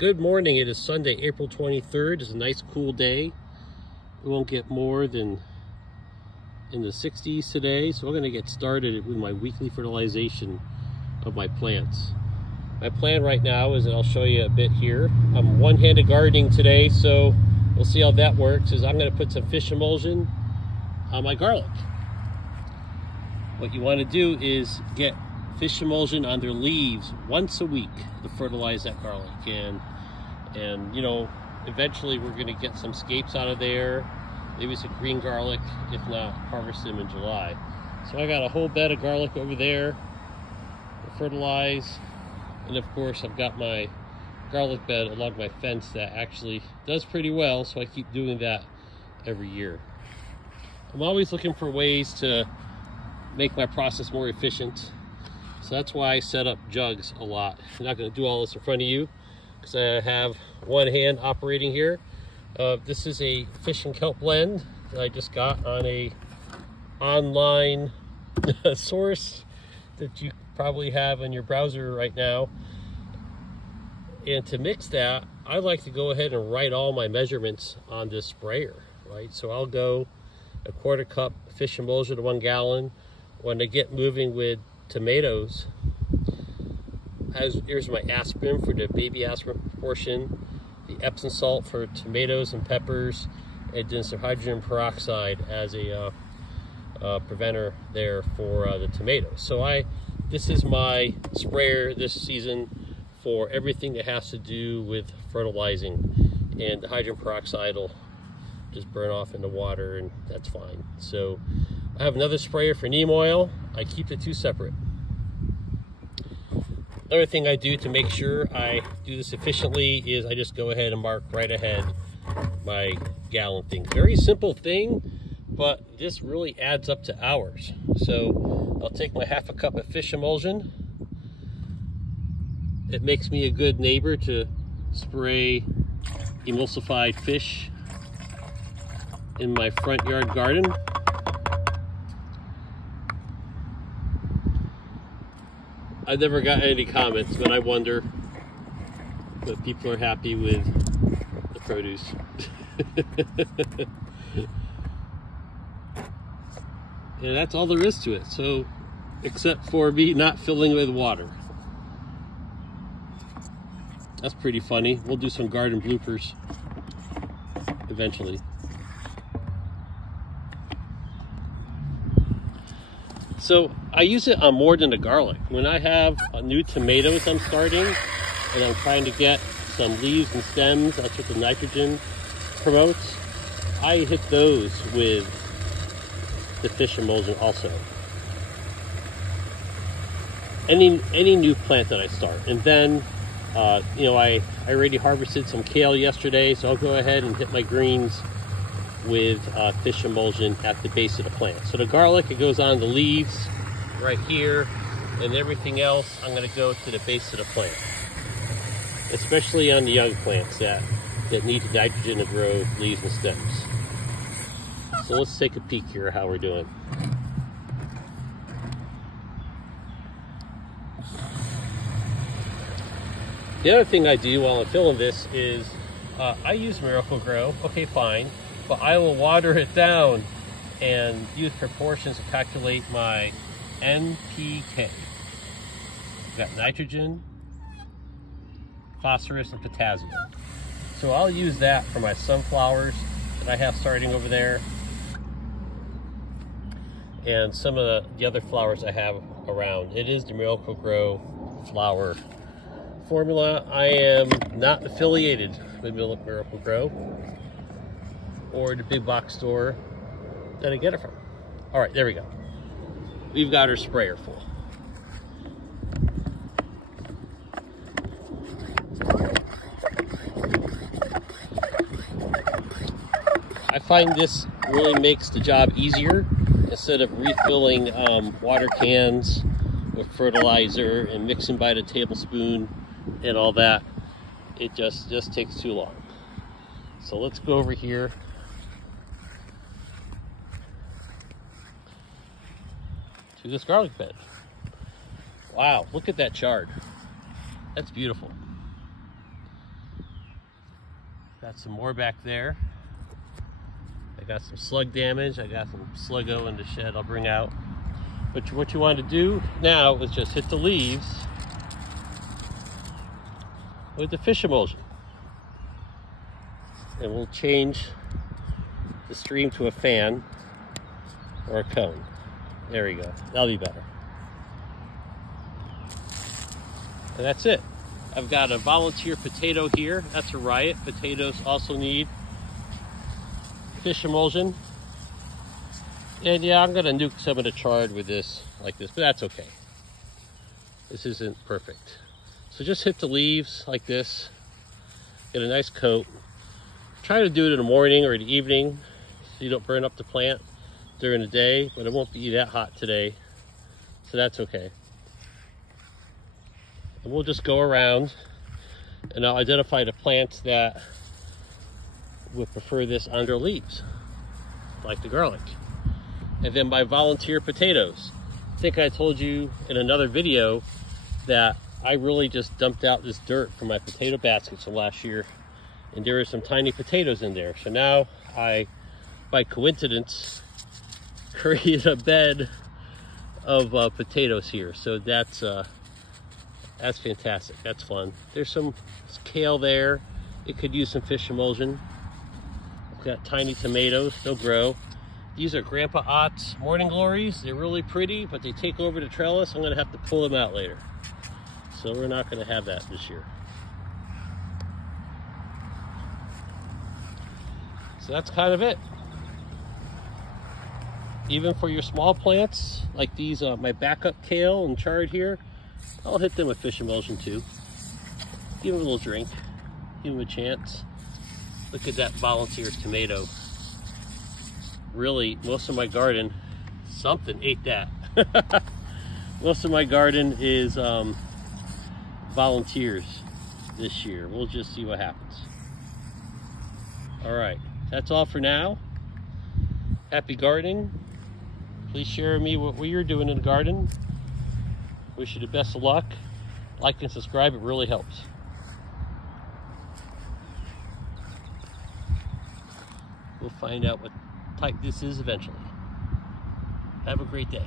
Good morning. It is Sunday, April 23rd. It's a nice cool day. We won't get more than in the 60s today, so we're going to get started with my weekly fertilization of my plants. My plan right now is, and I'll show you a bit here, I'm one-handed gardening today, so we'll see how that works, is I'm going to put some fish emulsion on my garlic. What you want to do is get fish emulsion on their leaves once a week to fertilize that garlic, and you know, eventually we're going to get some scapes out of there, maybe some green garlic, if not harvest them in July. So I got a whole bed of garlic over there to fertilize, and of course I've got my garlic bed along my fence that actually does pretty well, so I keep doing that every year. I'm always looking for ways to make my process more efficient, so that's why I set up jugs a lot. I'm not going to do all this in front of you because I have one hand operating here. This is a fish and kelp blend that I just got on a online source that you probably have in your browser right now. And to mix that, I like to go ahead and write all my measurements on this sprayer, right? So I'll go a 1/4 cup fish emulsion to 1 gallon. When I get moving with tomatoes, here's my aspirin for the baby aspirin proportion, the Epsom salt for tomatoes and peppers, and then some hydrogen peroxide as a preventer there for the tomatoes. So this is my sprayer this season for everything that has to do with fertilizing, and the hydrogen peroxide will just burn off in the water, and that's fine. So I have another sprayer for neem oil. I keep the two separate. Another thing I do to make sure I do this efficiently is I just go ahead and mark right ahead my gallon thing. Very simple thing, but this really adds up to hours. So I'll take my 1/2 cup of fish emulsion. It makes me a good neighbor to spray emulsified fish in my front yard garden. I've never gotten any comments, but I wonder if people are happy with the produce. And that's all there is to it. So, except for me not filling with water. That's pretty funny. We'll do some garden bloopers eventually. So I use it on more than the garlic. When I have new tomatoes I'm starting, and I'm trying to get some leaves and stems, that's what the nitrogen promotes, I hit those with the fish emulsion also. Any new plant that I start. And then, you know, I already harvested some kale yesterday, so I'll go ahead and hit my greens with fish emulsion at the base of the plant. So the garlic, it goes on the leaves right here, and everything else I'm going to go to the base of the plant, especially on the young plants that need the nitrogen to grow leaves and stems. So let's take a peek here at how we're doing. The other thing I do while I'm filling this is I use Miracle-Gro. Okay, fine. But I will water it down and use proportions to calculate my NPK. I've got nitrogen, phosphorus, and potassium. So I'll use that for my sunflowers that I have starting over there, and some of the other flowers I have around. It is the Miracle-Gro flower formula. I am not affiliated with Miracle-Gro or the big box store that I get it from. All right, there we go. We've got our sprayer full. I find this really makes the job easier. Instead of refilling water cans with fertilizer and mixing by the tablespoon and all that, it just takes too long. So let's go over here. To this garlic bed. Wow, look at that chard. That's beautiful. Got some more back there. I got some slug damage. I got some sluggo in the shed I'll bring out. But what you want to do now is just hit the leaves with the fish emulsion. And we'll change the stream to a fan or a cone. There we go. That'll be better. And that's it. I've got a volunteer potato here. That's a riot. Potatoes also need fish emulsion. And yeah, I'm gonna nuke some of the chard with this, like this, but that's okay. This isn't perfect. So just hit the leaves like this, get a nice coat. Try to do it in the morning or in the evening so you don't burn up the plant during the day, but it won't be that hot today, so that's okay. And we'll just go around and I'll identify the plants that would prefer this on their leaves, like the garlic. And then my volunteer potatoes. I think I told you in another video that I really just dumped out this dirt from my potato baskets from last year, and there are some tiny potatoes in there. So now I, by coincidence, created a bed of potatoes here. So that's fantastic. That's fun. There's some kale there. It could use some fish emulsion. I've got tiny tomatoes. They'll grow. These are Grandpa Ott's Morning Glories. They're really pretty, but they take over the trellis. I'm going to have to pull them out later. So we're not going to have that this year. So that's kind of it. Even for your small plants, like these, my backup kale and chard here, I'll hit them with fish emulsion too. Give them a little drink. Give them a chance. Look at that volunteer tomato. Really, most of my garden, something ate that. Most of my garden is volunteers this year. We'll just see what happens. All right, that's all for now. Happy gardening. Please share with me what you're doing in the garden. Wish you the best of luck. Like and subscribe, it really helps. We'll find out what type this is eventually. Have a great day.